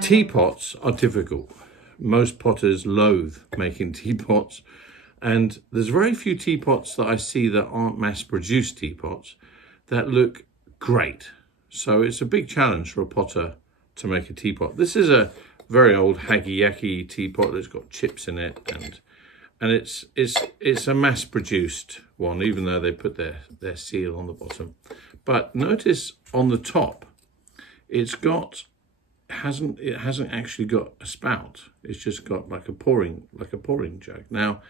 Teapots are difficult. Most potters loathe making teapots, and there's very few teapots that I see that aren't mass-produced teapots that look great. So it's a big challenge for a potter to make a teapot. This is a very old haggy-yacky teapot that's got chips in it, and it's a mass-produced one, even though they put their seal on the bottom. But notice on the top, it hasn't actually got a spout. It's just got like a pouring jug. Now,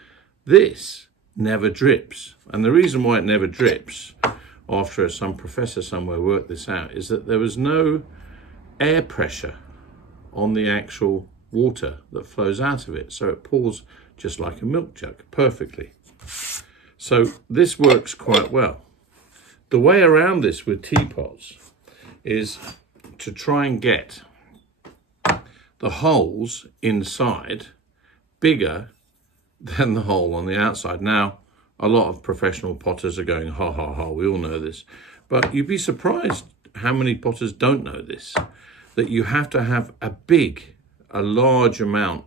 this never drips, and the reason why it never drips, after some professor somewhere worked this out, is that there was no air pressure on the actual water that flows out of it, so it pours just like a milk jug perfectly. So this works quite well. The way around this with teapots is to try and get the holes inside bigger than the hole on the outside. Now, a lot of professional potters are going, ha ha ha, we all know this. But you'd be surprised how many potters don't know this, that you have to have a large amount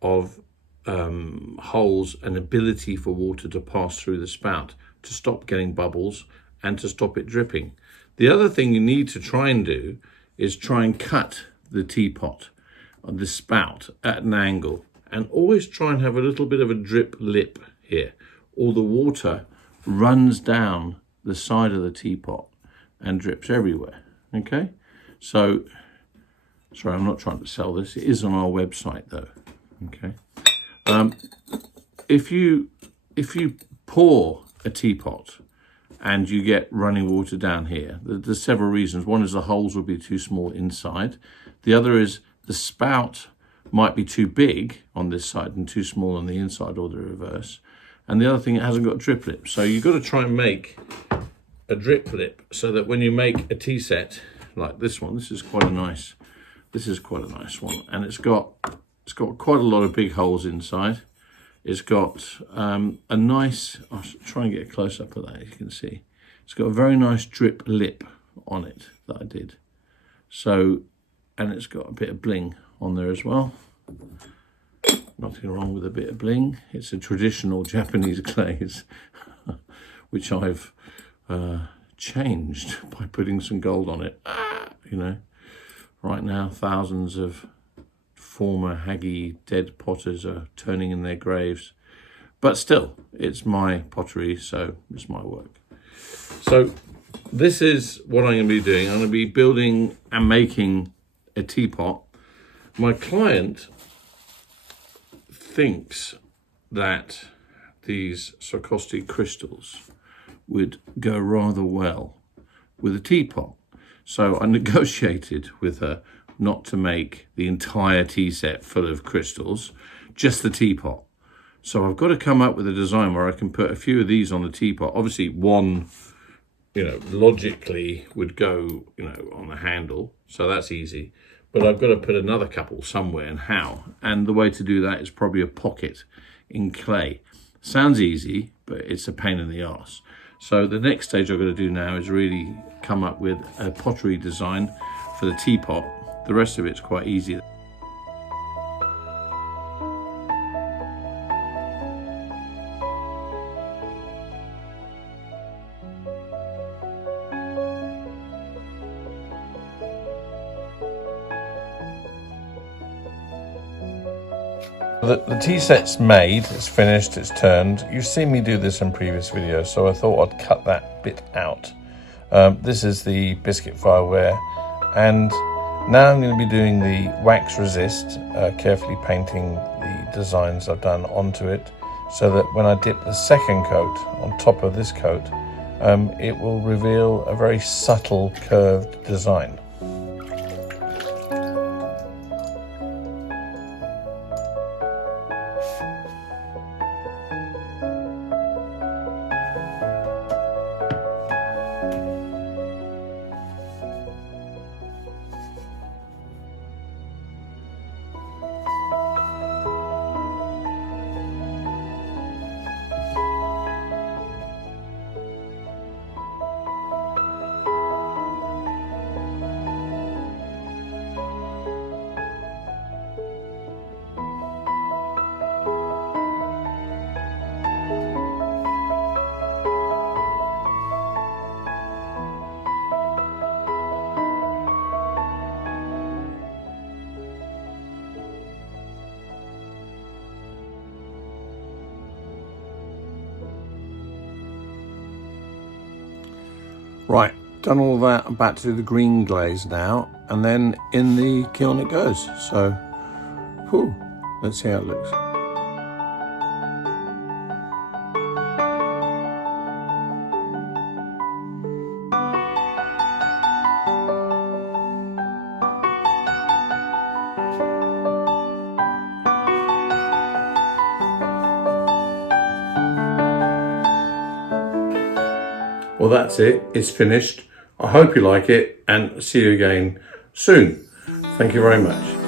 of holes and ability for water to pass through the spout to stop getting bubbles and to stop it dripping. The other thing you need to try and do is try and cut the teapot, or the spout, at an angle, and always try and have a little bit of a drip lip here, or the water runs down the side of the teapot and drips everywhere. Okay, so sorry, I'm not trying to sell this. It is on our website though. Okay, if you pour a teapot and you get running water down here, there's several reasons. One is the holes will be too small inside. The other is the spout might be too big on this side and too small on the inside, or the reverse. And the other thing, it hasn't got drip lip. So you've got to try and make a drip lip so that when you make a tea set like this one, this is quite a nice one, and it's got quite a lot of big holes inside. It's got a nice, I'll try and get a close up of that, you can see. It's got a very nice drip lip on it that I did. So, and it's got a bit of bling on there as well. Nothing wrong with a bit of bling. It's a traditional Japanese glaze, which I've changed by putting some gold on it. You know, right now thousands of former haggy dead potters are turning in their graves, but still, it's my pottery, so it's my work. So this is what I'm going to be doing. I'm going to be building and making a teapot. My client thinks that these sarcastic crystals would go rather well with a teapot. So I negotiated with her not to make the entire tea set full of crystals, just the teapot. So I've got to come up with a design where I can put a few of these on the teapot. Obviously one, logically would go, on the handle. So that's easy. But I've got to put another couple somewhere, and how? And the way to do that is probably a pocket in clay. Sounds easy, but it's a pain in the arse. So the next stage I've got to do now is really come up with a pottery design for the teapot. The rest of it's quite easy. The tea set's made, it's finished, it's turned. You've seen me do this in previous videos, so I thought I'd cut that bit out. This is the biscuit fireware, and now I'm going to be doing the wax resist, carefully painting the designs I've done onto it, so that when I dip the second coat on top of this coat, it will reveal a very subtle curved design. Right, done all that. I'm back to do the green glaze now, and then in the kiln it goes. So, whew, let's see how it looks. Well, that's it. It's finished. I hope you like it, and see you again soon. Thank you very much.